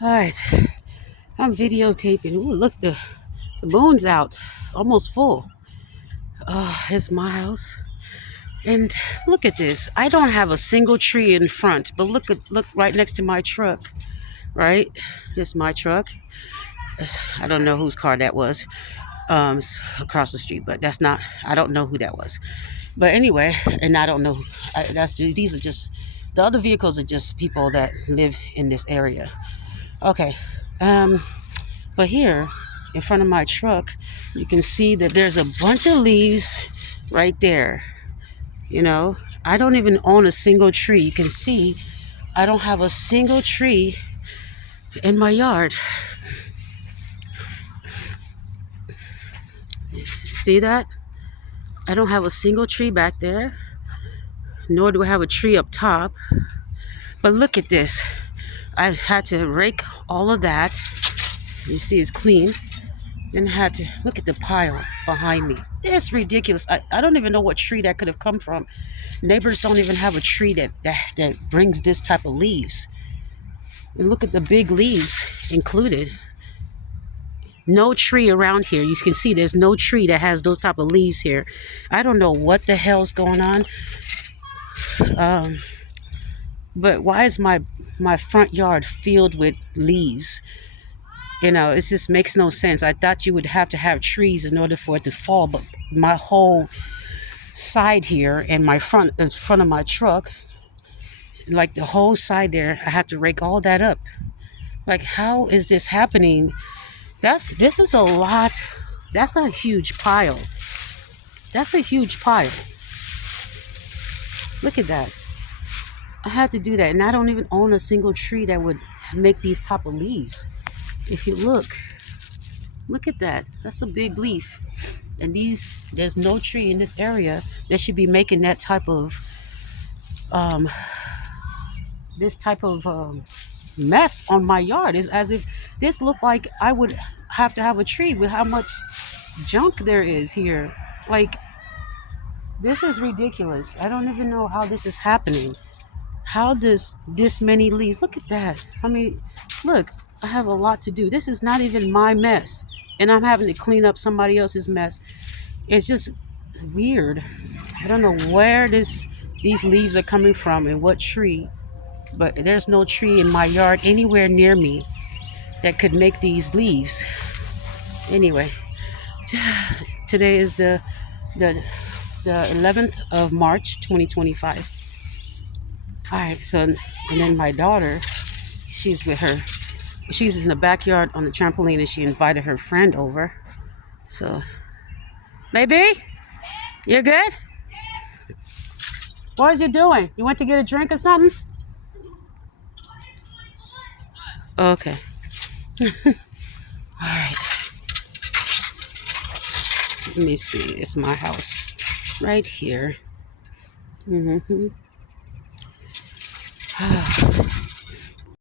All right, I'm videotaping. Ooh, look, the moon's out, almost full. It's my house, and look at this. I don't have a single tree in front, but look right next to my truck. Right, this is my truck. I don't know whose car that was. It's across the street, but that's not. I don't know who that was. But anyway, and I don't know. These are just the other vehicles are just people that live in this area. Okay. Um, but here in front of my truck, you can see that there's a bunch of leaves right there. You know, I don't even own a single tree. You can see I don't have a single tree in my yard. See that? I don't have a single tree back there, nor do I have a tree up top. But look at this. I had to rake all of that. You see it's clean. Then had to look at the pile behind me. It's ridiculous. I don't even know what tree that could have come from. Neighbors don't even have a tree that brings this type of leaves. And look at the big leaves included. No tree around here. You can see there's no tree that has those type of leaves here. I don't know what the hell's going on. But why is my front yard filled with leaves? You know, it just makes no sense. I thought you would have to have trees in order for it to fall, but my whole side here and the front of my truck, like the whole side there, I have to rake all that up. Like, how is this happening? This is a lot. That's a huge pile. That's a huge pile. Look at that. I had to do that, and I don't even own a single tree that would make these type of leaves. If you look at that. That's a big leaf. And there's no tree in this area that should be making that type of mess on my yard. It's as if this looked like I would have to have a tree with how much junk there is here. Like, this is ridiculous. I don't even know how this is happening. How does this many leaves? Look at that. I mean, look, I have a lot to do. This is not even my mess. And I'm having to clean up somebody else's mess. It's just weird. I don't know where these leaves are coming from and what tree. But there's no tree in my yard anywhere near me that could make these leaves. Anyway, today is the 11th of March, 2025. All right, so, and then my daughter, she's in the backyard on the trampoline, and she invited her friend over. So, baby, you're good? What are you doing? You went to get a drink or something? Okay. All right. Let me see. It's my house right here.